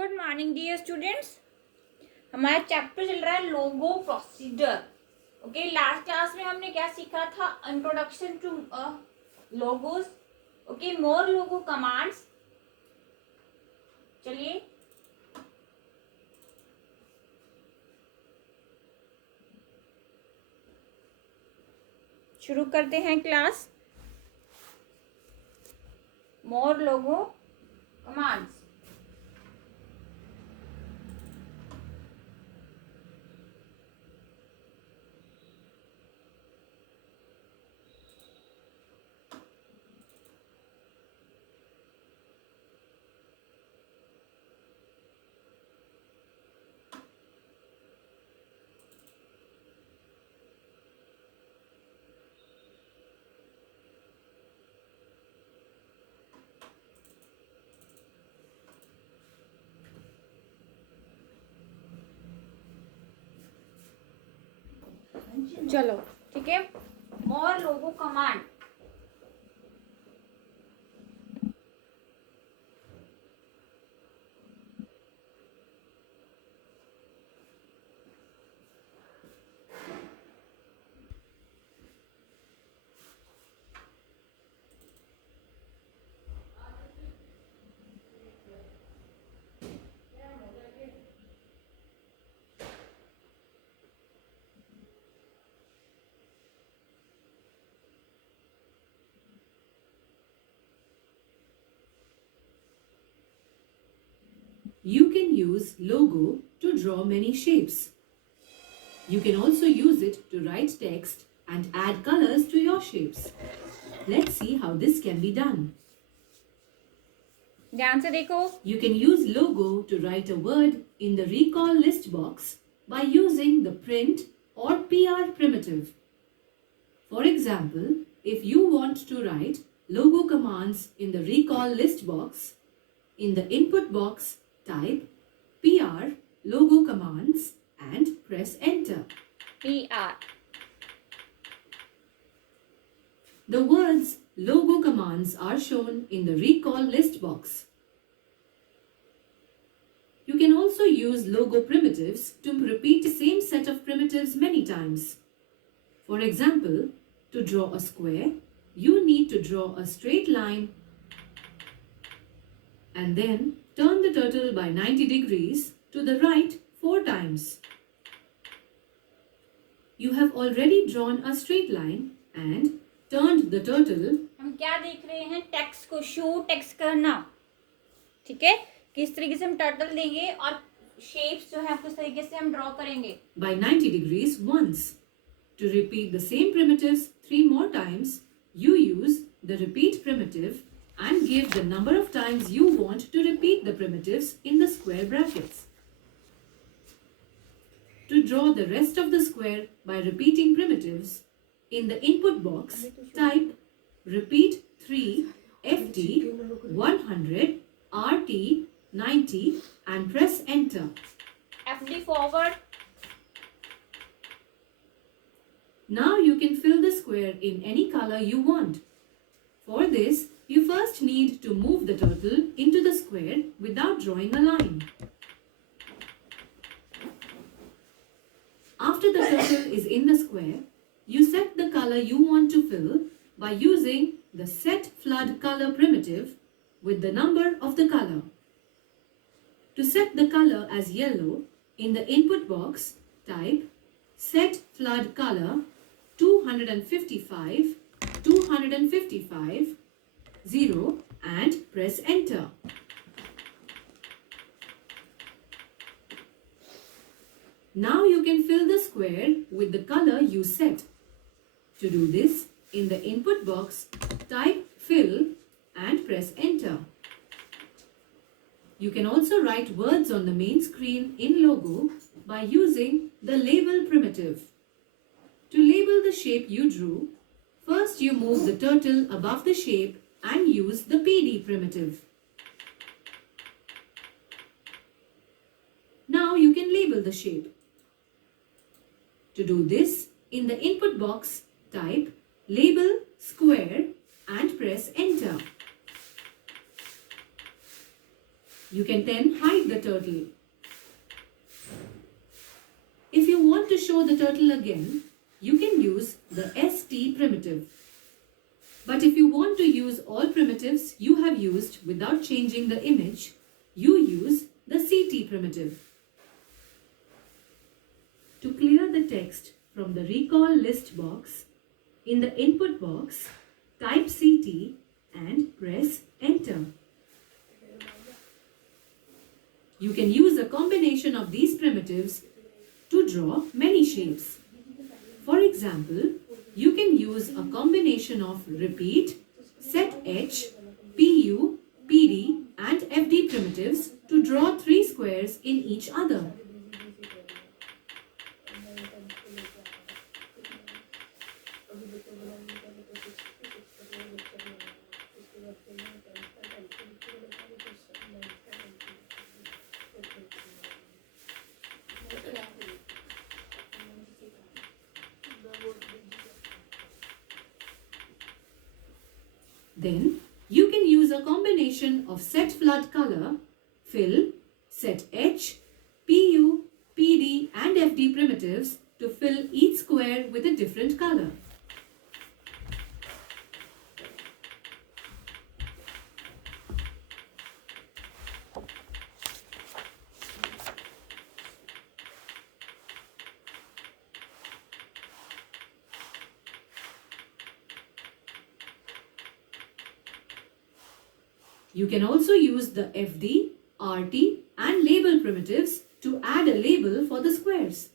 Good morning dear students. हमारा chapter चल रहा है logo procedure. Okay, last class में हमने क्या सीखा था? Introduction to logos. Okay, more logo commands. चलिए शुरू करते हैं क्लास। मोर लोगो कमांड्स। चलो ठीक है, मोर लोगो command. You can use logo to draw many shapes. You can also use it to write text and add colors to your shapes. Let's see how this can be done. ध्यान से देखो। You can use logo to write a word in the recall list box by using the print or PR primitive. For example, if you want to write logo commands in the recall list box, in the input box, type PR logo commands and press enter. PR. The words logo commands are shown in the recall list box. You can also use logo primitives to repeat the same set of primitives many times. For example, to draw a square, you need to draw a straight line and then turn the turtle by 90 degrees to the right 4 times. You have already drawn a straight line and turned the turtle. हम क्या देख रहे हैं? Text को show text करना। ठीक है, किस तरीके से हम टर्टल देंगे और शेप्स जो है किस तरीके से हम ड्रॉ करेंगे। By 90 degrees once. To repeat the same primitives 3 more times, you use the repeat primitive and give the number of times you want to repeat the primitives in the square brackets. To draw the rest of the square by repeating primitives, in the input box, type repeat 3 FT 100 RT 90 and press enter. FD forward. Now you can fill the square in any color you want. For this, you first need to move the turtle into the square without drawing a line. After the turtle is in the square, you set the color you want to fill by using the set flood color primitive with the number of the color. To set the color as yellow, in the input box, type set flood color 255 255 0 and press enter. Now you can fill the square with the color you set. To do this, in the input box, type fill and press enter. You can also write words on the main screen in logo by using the label primitive. To label the shape you drew, first you move the turtle above the shape and use the PD primitive. Now you can label the shape. To do this, in the input box, type label square and press enter. You can then hide the turtle. If you want to show the turtle again, you can use the ST primitive. But if you want to use all primitives you have used without changing the image, you use the CT primitive. To clear the text from the recall list box, in the input box, type CT and press enter. You can use a combination of these primitives to draw many shapes. For example, you can use a combination of repeat, set H, PU, PD and FD primitives to draw 3 squares in each other. Then you can use a combination of set flood color, fill, set H, PU, PD and FD primitives to fill each square with a different color. You can also use the FD, RT and label primitives to add a label for the squares.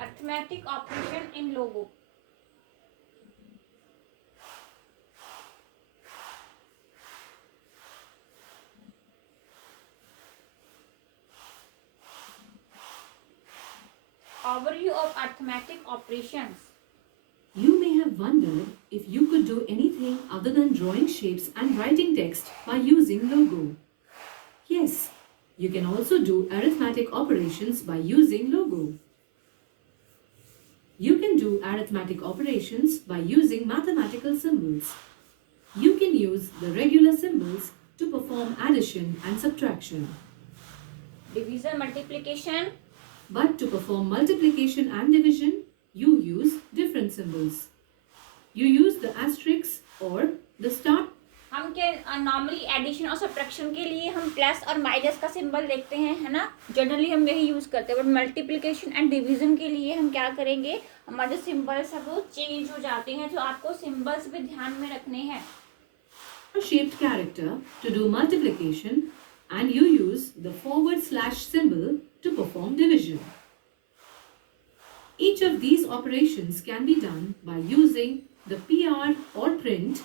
Arithmetic operation in logo. Overview of arithmetic operations. You may have wondered if you could do anything other than drawing shapes and writing text by using logo. Yes, you can also do arithmetic operations by using logo. You can do arithmetic operations by using mathematical symbols. You can use the regular symbols to perform addition and subtraction. Division, multiplication. But to perform multiplication and division, you use different symbols. You use the asterisk or the star. हम क्या normally addition और subtraction के लिए हम plus और minus का symbol देखते हैं, है ना, जनरली हम यही यूज़ करते हैं. बट मल्टीप्लिकेशन एंड डिवीजन के लिए हम क्या करेंगे, हमारे सिंबल्स हैं वो चेंज हो जाते हैं, तो आपको सिंबल्स भी ध्यान में रखने हैं. Shaped character to do multiplication and you use the / symbol to perform division. Each of these operations can be done by using the PR or print,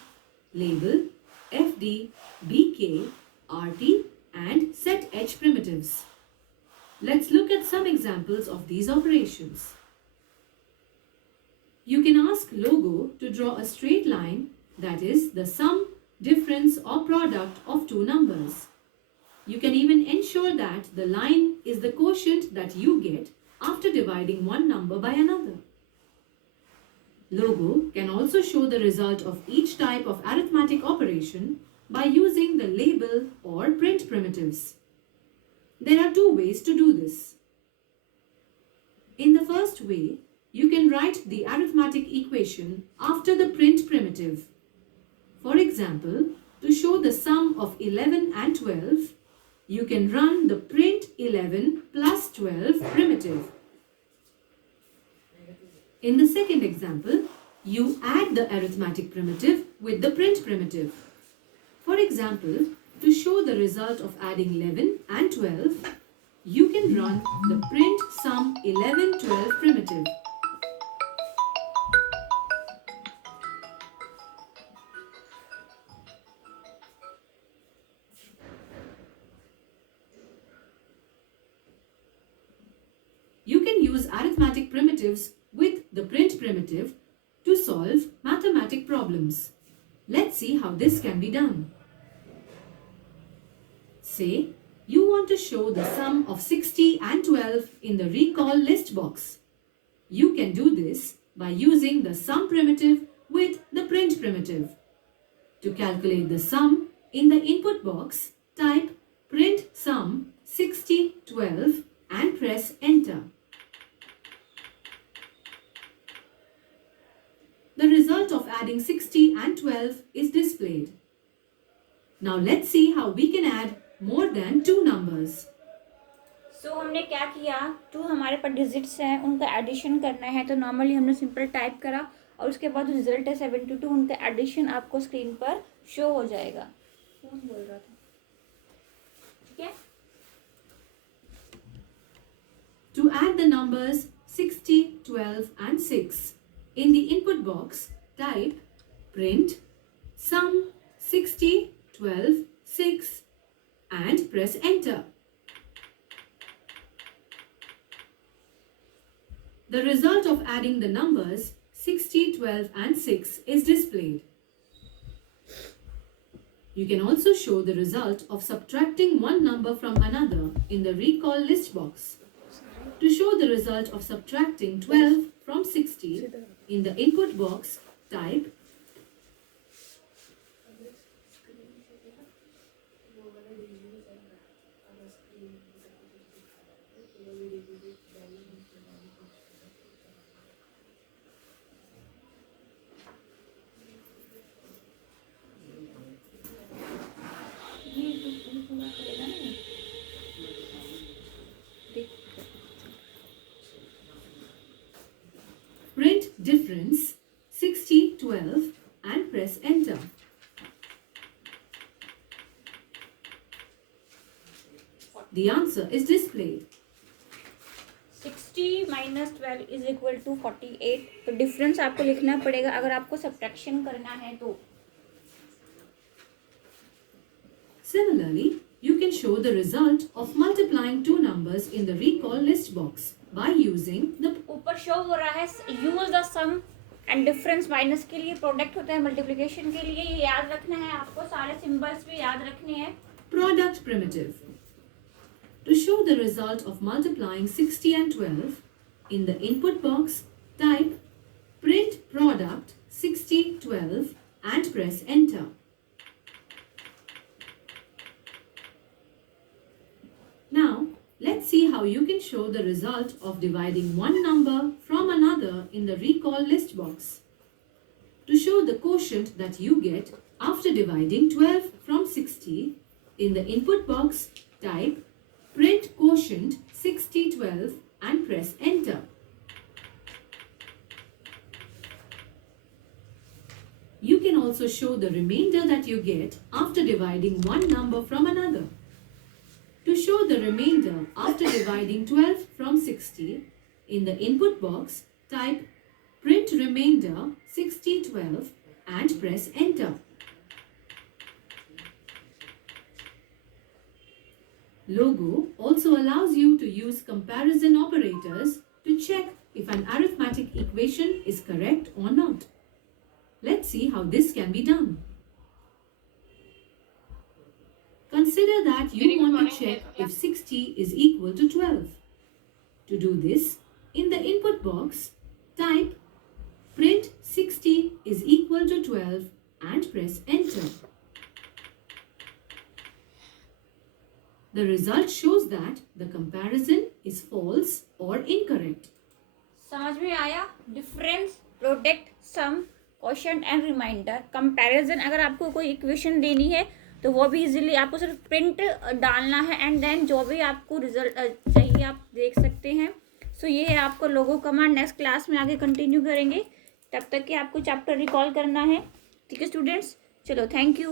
label, FD, BK, RT and set H primitives. Let's look at some examples of these operations. You can ask logo to draw a straight line, that is the sum, difference or product of two numbers. You can even ensure that the line is the quotient that you get after dividing one number by another. Logo can also show the result of each type of arithmetic operation by using the label or print primitives. There are two ways to do this. In the first way, you can write the arithmetic equation after the print primitive. For example, to show the sum of 11 and 12, you can run the print 11 plus 12 primitive. In the second example, you add the arithmetic primitive with the print primitive. For example, to show the result of adding 11 and 12, you can run the print sum 11-12 primitive. You can use arithmetic arithmetic primitives with the print primitive to solve mathematic problems. Let's see how this can be done. Say, you want to show the sum of 60 and 12 in the recall list box. You can do this by using the sum primitive with the print primitive. To calculate the sum, in the input box, type print sum 60, 12 and press enter. The result of adding 60 and 12 is displayed. Now let's see how we can add more than two numbers. So हमने क्या किया, 2 हमारे पास digits हैं, उनका addition करना है. तो normally हमने सिंपल टाइप करा और उसके बाद रिजल्ट है 72, उनका एडिशन आपको स्क्रीन पर शो हो जाएगा. कौन बोल रहा था? ठीक है. To add the numbers 60, 12 and 6, in the input box, type print sum 60, 12, 6 and press enter. The result of adding the numbers 60, 12 and 6 is displayed. You can also show the result of subtracting one number from another in the recall list box. To show the result of subtracting 12 from 60, in the input box, type print difference 60, 12 and press enter. The answer is displayed. 60 minus 12 is equal to 48. तो difference आपको लिखना पड़ेगा अगर आपको subtraction करना है तो. Similarly, you can show the result of multiplying two numbers in the recall list box by using the ऊपर शो हो रहा है use the sum and difference. Minus के लिए प्रोडक्ट होता है, मल्टीप्लिकेशन के लिए ये याद रखना है आपको. सारे सिंबल्स भी याद रखने हैं. product primitive. To show the result of multiplying 60 and 12, in the input box, type print product 60, 12 and press enter. Now, let's see how you can show the result of dividing one number from another in the recall list box. To show the quotient that you get after dividing 12 from 60, in the input box, type print quotient 60, 12 and press enter. You can also show the remainder that you get after dividing one number from another. To show the remainder after dividing 12 from 60, in the input box, type print remainder 60, 12 and press enter. Logo also allows you to use comparison operators to check if an arithmetic equation is correct or not. Let's see how this can be done. Consider that you want to check if 60 is equal to 12. To do this, in the input box, type print 60 is equal to 12 and press enter. The result shows that the comparison is false or incorrect. समझ में आया? Difference, product, sum, quotient and remainder. Comparison, अगर आपको कोई equation देनी है तो वो भी इजीली आपको सिर्फ प्रिंट डालना है एंड देन जो भी आपको रिजल्ट चाहिए आप देख सकते हैं. सो ये है आपको लोगो कमांड. नेक्स्ट क्लास में आगे कंटिन्यू करेंगे. तब तक कि आपको चैप्टर रिकॉल करना है. ठीक है स्टूडेंट्स, चलो थैंक यू.